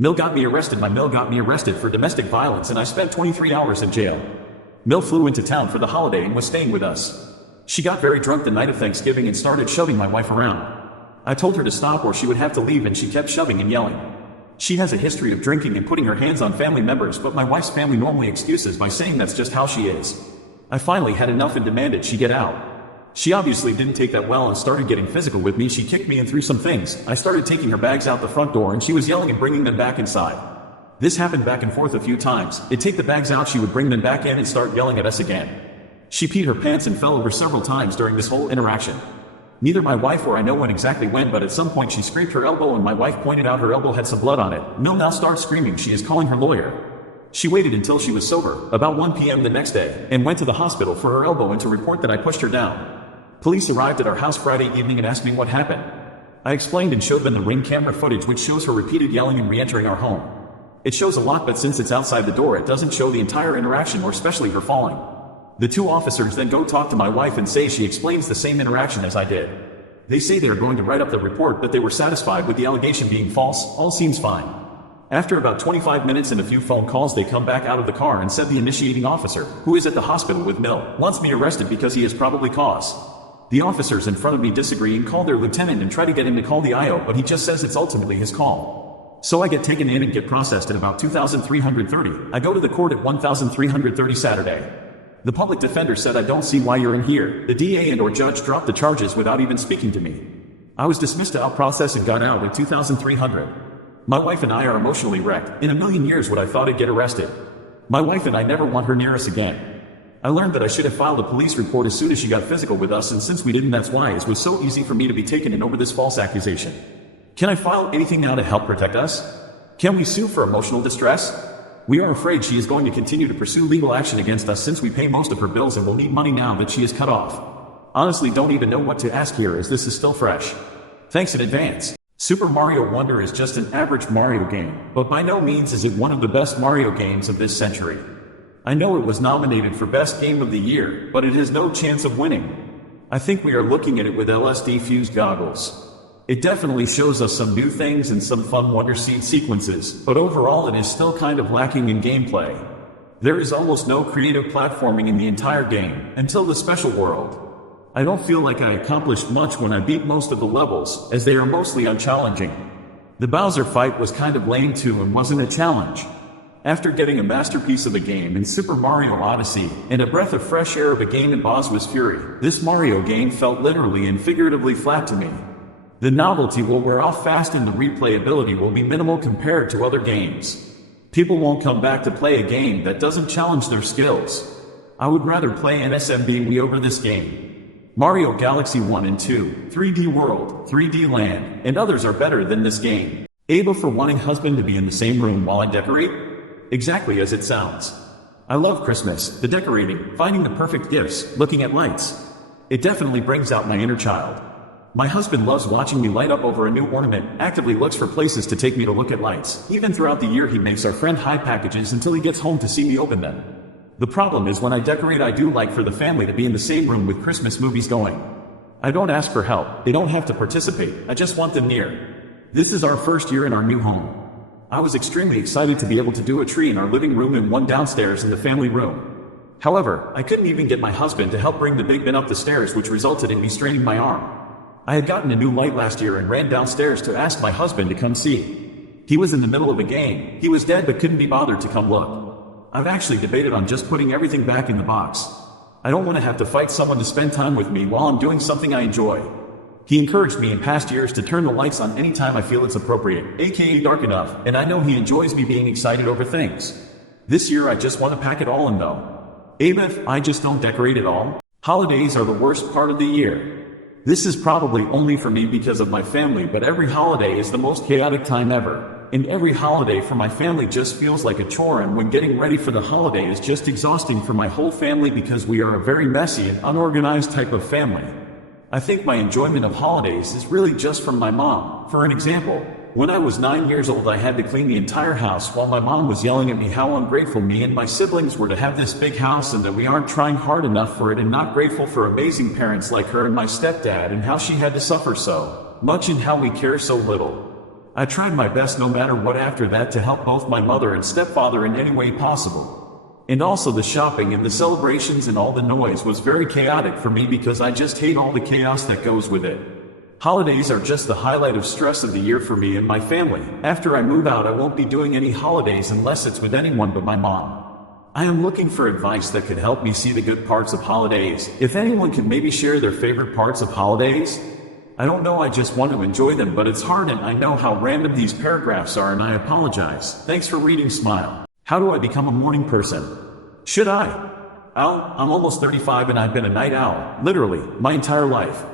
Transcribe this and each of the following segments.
My Mill got me arrested for domestic violence and I spent 23 hours in jail. Mill flew into town for the holiday and was staying with us. She got very drunk the night of Thanksgiving and started shoving my wife around. I told her to stop or she would have to leave and she kept shoving and yelling. She has a history of drinking and putting her hands on family members, but my wife's family normally excuses by saying that's just how she is. I finally had enough and demanded she get out. She obviously didn't take that well and started getting physical with me. She kicked me and threw some things. I started taking her bags out the front door and she was yelling and bringing them back inside. This happened back and forth a few times. I'd take the bags out, she would bring them back in and start yelling at us again. She peed her pants and fell over several times during this whole interaction. Neither my wife or I know when exactly when, but at some point she scraped her elbow and my wife pointed out her elbow had some blood on it. Mill now starts screaming she is calling her lawyer. She waited until she was sober, about 1 p.m. the next day, and went to the hospital for her elbow and to report that I pushed her down. Police arrived at our house Friday evening and asked me what happened. I explained and showed them the Ring camera footage which shows her repeated yelling and re-entering our home. It shows a lot, but since it's outside the door it doesn't show the entire interaction or especially her falling. The two officers then go talk to my wife and say she explains the same interaction as I did. They say they are going to write up the report, but they were satisfied with the allegation being false. All seems fine. After about 25 minutes and a few phone calls, they come back out of the car and said the initiating officer, who is at the hospital with Mill, wants me arrested because he is probably cause. The officers in front of me disagree and call their lieutenant and try to get him to call the IO, but he just says it's ultimately his call. So I get taken in and get processed at about 2,330. I go to the court at 1,330 Saturday. The public defender said, I don't see why you're in here. The DA and or judge dropped the charges without even speaking to me. I was dismissed to out process and got out at 2,300. My wife and I are emotionally wrecked. In a million years would I thought I'd get arrested. My wife and I never want her near us again. I learned that I should have filed a police report as soon as she got physical with us, and since we didn't, that's why it was so easy for me to be taken in over this false accusation. Can I file anything now to help protect us? Can we sue for emotional distress? We are afraid she is going to continue to pursue legal action against us since we pay most of her bills and will need money now that she is cut off. Honestly, don't even know what to ask here as this is still fresh. Thanks in advance. Super Mario Wonder is just an average Mario game, but by no means is it one of the best Mario games of this century. I know it was nominated for Best Game of the Year, but it has no chance of winning. I think we are looking at it with LSD-fused goggles. It definitely shows us some new things and some fun Wonder Seed sequences, but overall it is still kind of lacking in gameplay. There is almost no creative platforming in the entire game, until the special world. I don't feel like I accomplished much when I beat most of the levels, as they are mostly unchallenging. The Bowser fight was kind of lame too and wasn't a challenge. After getting a masterpiece of a game in Super Mario Odyssey, and a breath of fresh air of a game in Bowser's Fury, this Mario game felt literally and figuratively flat to me. The novelty will wear off fast and the replayability will be minimal compared to other games. People won't come back to play a game that doesn't challenge their skills. I would rather play an SMB over this game. Mario Galaxy 1 and 2, 3D World, 3D Land, and others are better than this game. Ava for wanting husband to be in the same room while I decorate? Exactly as it sounds. I love Christmas, the decorating, finding the perfect gifts, looking at lights. It definitely brings out my inner child. My husband loves watching me light up over a new ornament, actively looks for places to take me to look at lights. Even throughout the year he makes our friend hide packages until he gets home to see me open them. The problem is when I decorate I do like for the family to be in the same room with Christmas movies going. I don't ask for help, they don't have to participate, I just want them near. This is our first year in our new home. I was extremely excited to be able to do a tree in our living room and one downstairs in the family room. However, I couldn't even get my husband to help bring the big bin up the stairs, which resulted in me straining my arm. I had gotten a new light last year and ran downstairs to ask my husband to come see. He was in the middle of a game. He was dead but couldn't be bothered to come look. I've actually debated on just putting everything back in the box. I don't want to have to fight someone to spend time with me while I'm doing something I enjoy. He encouraged me in past years to turn the lights on anytime I feel it's appropriate, aka dark enough, and I know he enjoys me being excited over things. This year I just want to pack it all in though. Even if I just don't decorate at all. Holidays are the worst part of the year. This is probably only for me because of my family, but every holiday is the most chaotic time ever. And every holiday for my family just feels like a chore, and when getting ready for the holiday is just exhausting for my whole family because we are a very messy and unorganized type of family. I think my enjoyment of holidays is really just from my mom. For an example, when I was 9 years old I had to clean the entire house while my mom was yelling at me how ungrateful me and my siblings were to have this big house and that we aren't trying hard enough for it, and not grateful for amazing parents like her and my stepdad, and how she had to suffer so much and how we care so little. I tried my best no matter what after that to help both my mother and stepfather in any way possible. And also the shopping and the celebrations and all the noise was very chaotic for me because I just hate all the chaos that goes with it. Holidays are just the highlight of stress of the year for me and my family. After I move out, I won't be doing any holidays unless it's with anyone but my mom. I am looking for advice that could help me see the good parts of holidays. If anyone could maybe share their favorite parts of holidays? I don't know, I just want to enjoy them, but it's hard and I know how random these paragraphs are and I apologize. Thanks for reading, Smile. How do I become a morning person? Should I? I'm almost 35 and I've been a night owl, literally, my entire life.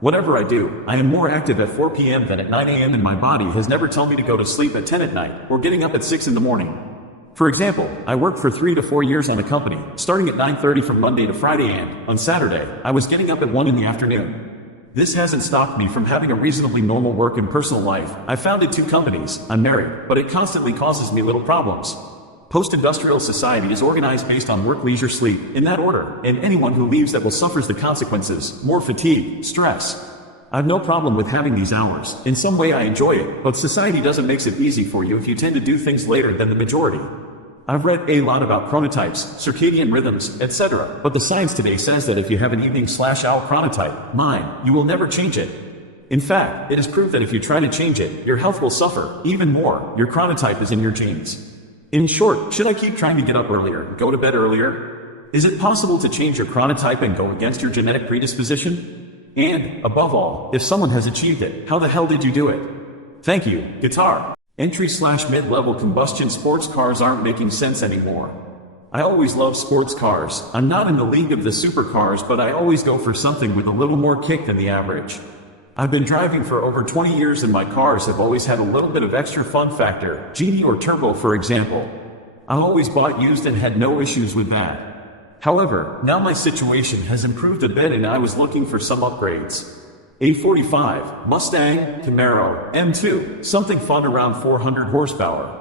Whatever I do, I am more active at 4 p.m. than at 9 a.m. and my body has never told me to go to sleep at 10 at night or getting up at 6 in the morning. For example, I worked for 3 to 4 years on a company, starting at 9:30 from Monday to Friday, and on Saturday, I was getting up at 1 in the afternoon. This hasn't stopped me from having a reasonably normal work and personal life. I founded 2 companies, I'm married, but it constantly causes me little problems. Post-industrial society is organized based on work, leisure, sleep, in that order, and anyone who leaves that will suffer the consequences, more fatigue, stress. I've no problem with having these hours. In some way I enjoy it, but society doesn't make it easy for you if you tend to do things later than the majority. I've read a lot about chronotypes, circadian rhythms, etc., but the science today says that if you have an evening/owl chronotype, mine, you will never change it. In fact, it is proved that if you try to change it, your health will suffer. Even more, your chronotype is in your genes. In short, should I keep trying to get up earlier, go to bed earlier? Is it possible to change your chronotype and go against your genetic predisposition? And, above all, if someone has achieved it, how the hell did you do it? Thank you, guitar. Entry/mid-level combustion sports cars aren't making sense anymore. I always love sports cars. I'm not in the league of the supercars, but I always go for something with a little more kick than the average. I've been driving for over 20 years and my cars have always had a little bit of extra fun factor, Genie or Turbo for example. I always bought used and had no issues with that. However, now my situation has improved a bit and I was looking for some upgrades. A45, Mustang, Camaro, M2, something fun around 400 horsepower.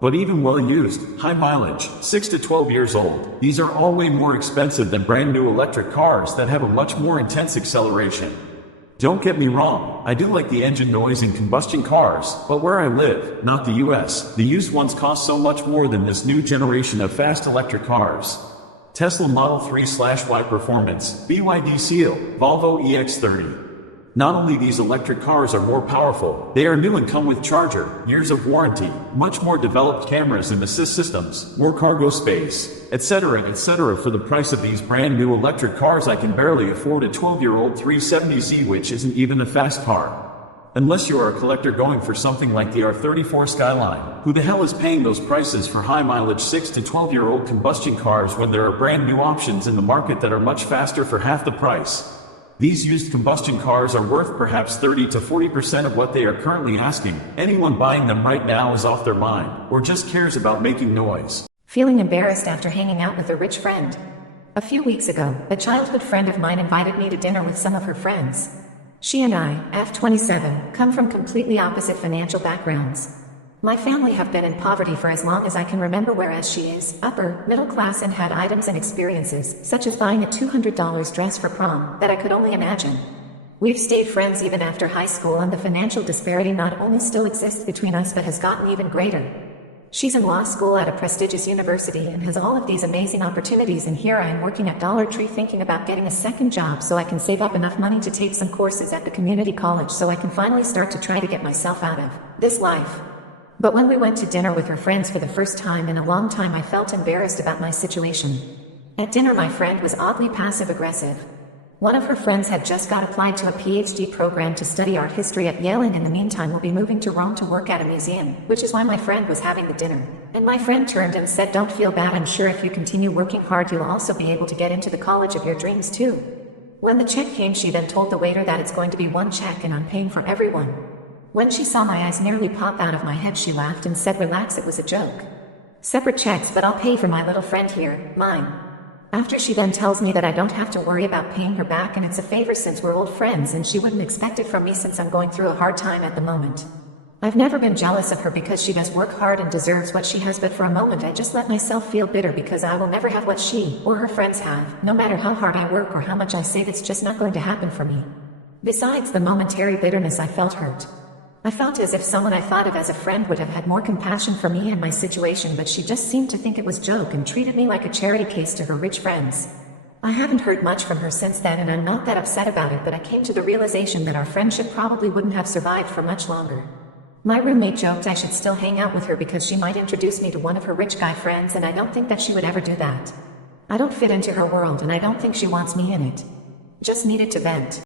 But even well used, high mileage, 6 to 12 years old, these are all way more expensive than brand new electric cars that have a much more intense acceleration. Don't get me wrong, I do like the engine noise in combustion cars, but where I live, not the US, the used ones cost so much more than this new generation of fast electric cars. Tesla Model 3/Y Performance, BYD Seal, Volvo EX30. Not only these electric cars are more powerful, they are new and come with charger, years of warranty, much more developed cameras and assist systems, more cargo space, etc., etc. For the price of these brand new electric cars, I can barely afford a 12-year-old 370Z, which isn't even a fast car. Unless you are a collector going for something like the R34 Skyline, who the hell is paying those prices for high mileage 6 to 12-year-old combustion cars when there are brand new options in the market that are much faster for half the price? These used combustion cars are worth perhaps 30 to 40% of what they are currently asking. Anyone buying them right now is off their mind, or just cares about making noise. Feeling embarrassed after hanging out with a rich friend. A few weeks ago, a childhood friend of mine invited me to dinner with some of her friends. She and I, F27, come from completely opposite financial backgrounds. My family have been in poverty for as long as I can remember, whereas she is upper middle class and had items and experiences, such as buying a $200 dress for prom, that I could only imagine. We've stayed friends even after high school, and the financial disparity not only still exists between us but has gotten even greater. She's in law school at a prestigious university and has all of these amazing opportunities, and here I am working at Dollar Tree thinking about getting a second job so I can save up enough money to take some courses at the community college so I can finally start to try to get myself out of this life. But when we went to dinner with her friends for the first time in a long time, I felt embarrassed about my situation. At dinner, my friend was oddly passive-aggressive. One of her friends had just got applied to a PhD program to study art history at Yale, and in the meantime will be moving to Rome to work at a museum, which is why my friend was having the dinner. And my friend turned and said, "Don't feel bad, I'm sure if you continue working hard you'll also be able to get into the college of your dreams too." When the check came, she then told the waiter that it's going to be one check and I'm paying for everyone. When she saw my eyes nearly pop out of my head, she laughed and said, "Relax, it was a joke. Separate checks, but I'll pay for my little friend here, mine." After she then tells me that I don't have to worry about paying her back and it's a favor since we're old friends and she wouldn't expect it from me since I'm going through a hard time at the moment. I've never been jealous of her because she does work hard and deserves what she has, but for a moment I just let myself feel bitter because I will never have what she or her friends have. No matter how hard I work or how much I save, it's just not going to happen for me. Besides the momentary bitterness, I felt hurt. I felt as if someone I thought of as a friend would have had more compassion for me and my situation, but she just seemed to think it was a joke and treated me like a charity case to her rich friends. I haven't heard much from her since then, and I'm not that upset about it, but I came to the realization that our friendship probably wouldn't have survived for much longer. My roommate joked I should still hang out with her because she might introduce me to one of her rich guy friends, and I don't think that she would ever do that. I don't fit into her world, and I don't think she wants me in it. Just needed to vent.